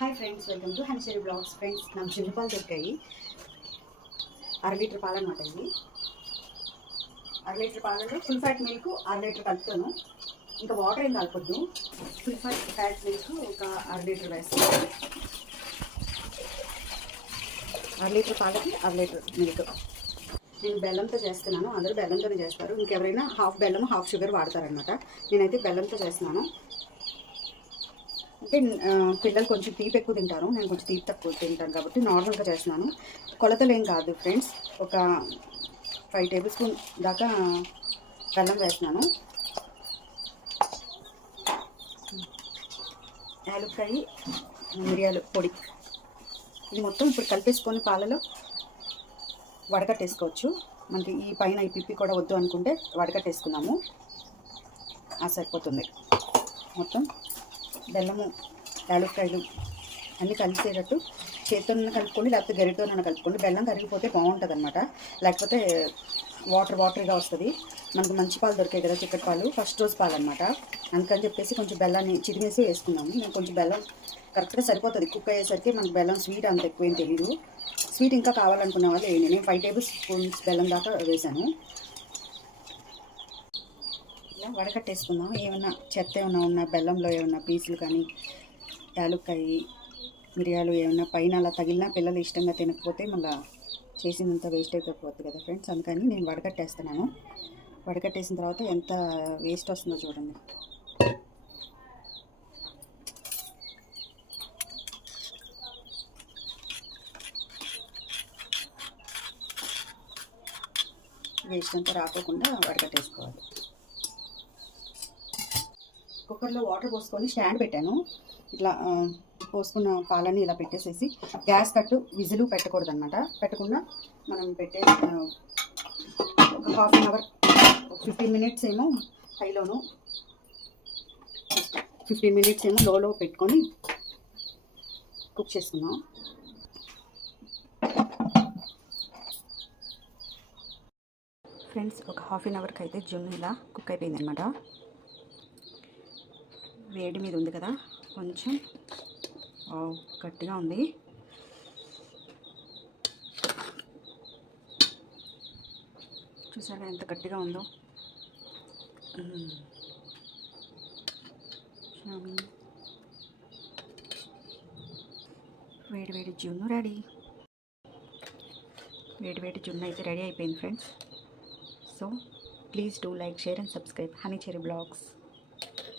Hi friends, welcome to honey cherry blogs. Friends, నాకు చిన్న పాలు దొరికాయి. 1/2 లీటర్ పాలు అనమాట. ఇది 1/2 లీటర్ పాలలో ఫుల్ ఫ్యాట్ మిల్క్ 1/2 లీటర్ కలుపుతాను. ఇంకా వాటర్ ఏం కలపొద్దు. ఫుల్ ఫ్యాట్ మిల్క్ ఒక 1/2 లీటర్ వేస్తాను. 1/2 లీటర్ పాలకి 1/2 లీటర్ మిల్క్. నేను బెల్లంతో చేస్తున్నాను. అందరూ బెల్లంతోనే చేస్తారు. ఇంకెవరైనా హాఫ్ బెల్లం హాఫ్ షుగర్ వాడతారనమాట. నేనైతే బెల్లంతో చేస్తున్నాను. అంటే పిల్లలు కొంచెం తీపి ఎక్కువ తింటారు, నేను కొంచెం తీపి తక్కువ తింటాను కాబట్టి నార్మల్గా చేస్తున్నాను. కొలతలు ఏం కాదు ఫ్రెండ్స్. ఒక 5 టేబుల్ స్పూన్ దాకా బెల్లం వేస్తున్నాను. యాలక్కాయ, మిరియాలు పొడి, ఇది మొత్తం ఇప్పుడు కలిపేసుకొని పాలలో వడకట్టేసుకోవచ్చు. మనకి ఈ పైన ఈ పిప్పి కూడా వద్దు అనుకుంటే వడకట్టేసుకున్నాము, అది సరిపోతుంది. మొత్తం బెల్లము యాలక్కాయలు అన్నీ కలిసేటట్టు చేతితో కలుపుకొని, లేకపోతే గరిటతో కలుపుకోండి. బెల్లం కరిగిపోతే బాగుంటుంది అనమాట, లేకపోతే వాటరీగా వస్తుంది. మనకు మంచి పాలు దొరికాయి కదా, చిక్కటి పాలు, ఫస్ట్ రోజు పాలు అనమాట. అందుకని చెప్పేసి కొంచెం బెల్లాన్ని చిరిమేసి వేసుకున్నాము. నేను కొంచెం బెల్లం కరెక్ట్గా సరిపోతుంది. కుక్ అయ్యేసరికి మనకు బెల్లం స్వీట్ అంత ఎక్కువేం తెలియదు. స్వీట్ ఇంకా కావాలనుకునే వాళ్ళు నేను 5 టేబుల్ స్పూన్స్ బెల్లం దాకా వేసాను. ఇలా వడకట్టేసుకుందాం. ఏమైనా చెత్త ఏమైనా ఉన్న బెల్లంలో ఏమైనా పీసులు కానీ, యాలక్కాయ, మిరియాలు ఏమైనా పైన అలా తగిలినా పిల్లలు ఇష్టంగా తినకపోతే మళ్ళీ చేసినంత వేస్ట్ అయిపోతుంది కదా ఫ్రెండ్స్. అందుకని నేను వడకట్టేస్తున్నాను. వడకట్టేసిన తర్వాత ఎంత వేస్ట్ వస్తుందో చూడండి. వేస్ట్ అంతా రాకోకుండా వడకట్టేసుకోవాలి. కుక్కర్లో వాటర్ పోసుకొని స్టాండ్ పెట్టాను. ఇట్లా పోసుకున్న పాలని ఇలా పెట్టేసేసి గ్యాస్ కట్టు విజిల్ పెట్టకూడదు అనమాట. పెట్టకుండా మనం పెట్టే ఒక హాఫ్ అన్ అవర్ 15 మినిట్స్ ఏమో హైలోను, 15 మినిట్స్ ఏమో లోలో పెట్టుకొని కుక్ చేసుకుందాం. ఫ్రెండ్స్, ఒక హాఫ్ అన్ అవర్కి అయితే జున్ను ఇలా కుక్ అయిపోయింది అనమాట. వేడి మీద ఉంది కదా, కొంచెం గట్టిగా ఉంది. చూసారా ఎంత గట్టిగా ఉందో. వేడి జున్ను రెడీ. వేడి జున్ను అయితే రెడీ అయిపోయింది friends. So please do like, share and subscribe honey cherry blogs.